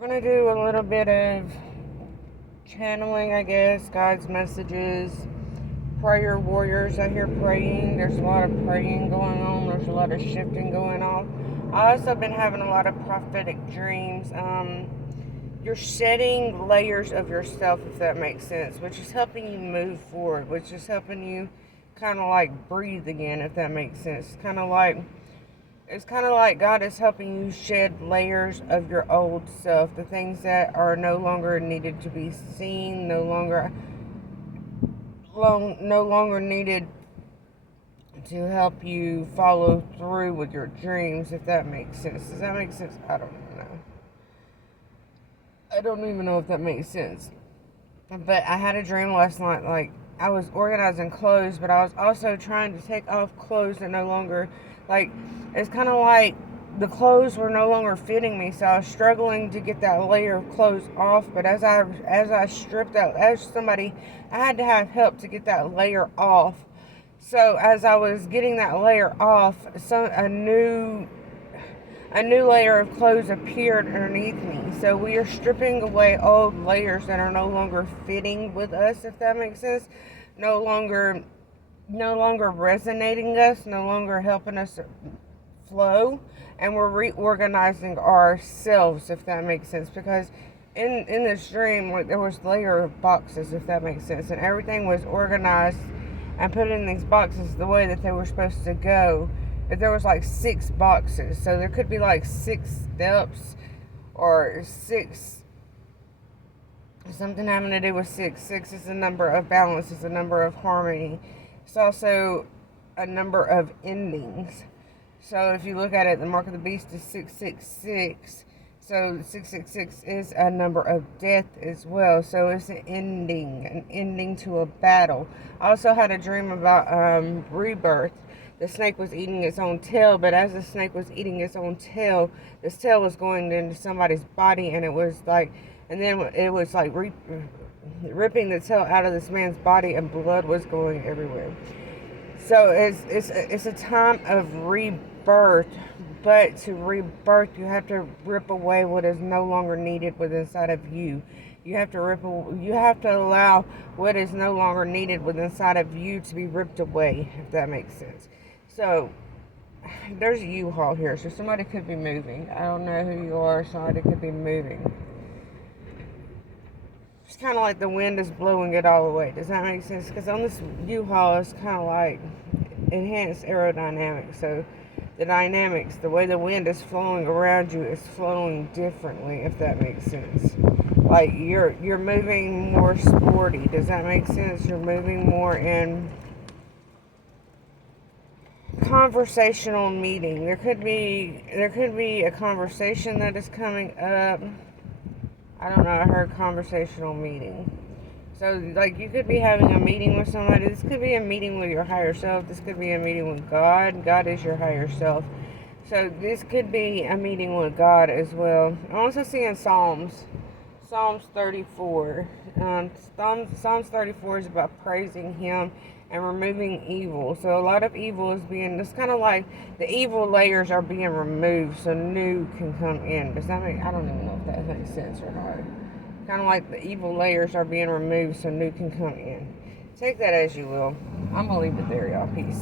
I'm gonna do a little bit of channeling, I guess, God's messages, prayer warriors. I hear praying. There's a lot of praying going on. There's a lot of shifting going on. I also been having a lot of prophetic dreams. You're shedding layers of yourself, if that makes sense, which is helping you move forward, which is helping you kind of like breathe again, if that makes sense. It's kind of like God is helping you shed layers of your old self, the things that are no longer needed to be seen, no longer needed to help you follow through with your dreams, if that makes sense. Does that make sense? I don't know. I don't even know if that makes sense. But I had a dream last night, like I was organizing clothes, but I was also trying to take off clothes that no longer, like, it's kind of like the clothes were no longer fitting me, so I was struggling to get that layer of clothes off. But as I stripped out, as somebody, I had to have help to get that layer off. So as I was getting that layer off, a new layer of clothes appeared underneath me. So we are stripping away old layers that are no longer fitting with us, if that makes sense. No longer resonating us, no longer helping us flow, and we're reorganizing ourselves, if that makes sense. Because in this dream, like, there was layer of boxes, if that makes sense, and everything was organized and put in these boxes the way that they were supposed to go. But there was like 6 boxes, so there could be like 6 steps or 6 something having to do with 6. 6 is a number of balance, it's a number of harmony. It's also a number of endings. So if you look at it, the mark of the beast is 666. So 666 is a number of death as well. So it's an ending to a battle. I also had a dream about rebirth. The snake was eating its own tail, but as the snake was eating its own tail, this tail was going into somebody's body, and it was like, and then it was like ripping the tail out of this man's body, and blood was going everywhere. So it's a time of rebirth, but to rebirth, you have to rip away what is no longer needed within inside of you. You have to allow what is no longer needed within inside of you to be ripped away, if that makes sense. So there's a U-Haul here, so somebody could be moving. I don't know who you are. Somebody could be moving. It's kind of like the wind is blowing it all away. Does that make sense? Because on this U-Haul, it's kind of like enhanced aerodynamics. So the dynamics, the way the wind is flowing around you is flowing differently, if that makes sense. Like you're moving more sporty. Does that make sense? You're moving more in conversational meeting. There could be a conversation that is coming up. I don't know, I heard conversational meeting. So, like, you could be having a meeting with somebody. This could be a meeting with your higher self. This could be a meeting with God. God is your higher self. So, this could be a meeting with God as well. I'm also seeing Psalms 34. Psalms 34 is about praising Him and removing evil. So a lot of evil is being, it's kind of like the evil layers are being removed so new can come in. Does that make, I don't even know if that makes sense or not. Kind of like the evil layers are being removed so new can come in. Take that as you will. I'm going to leave it there, y'all. Peace.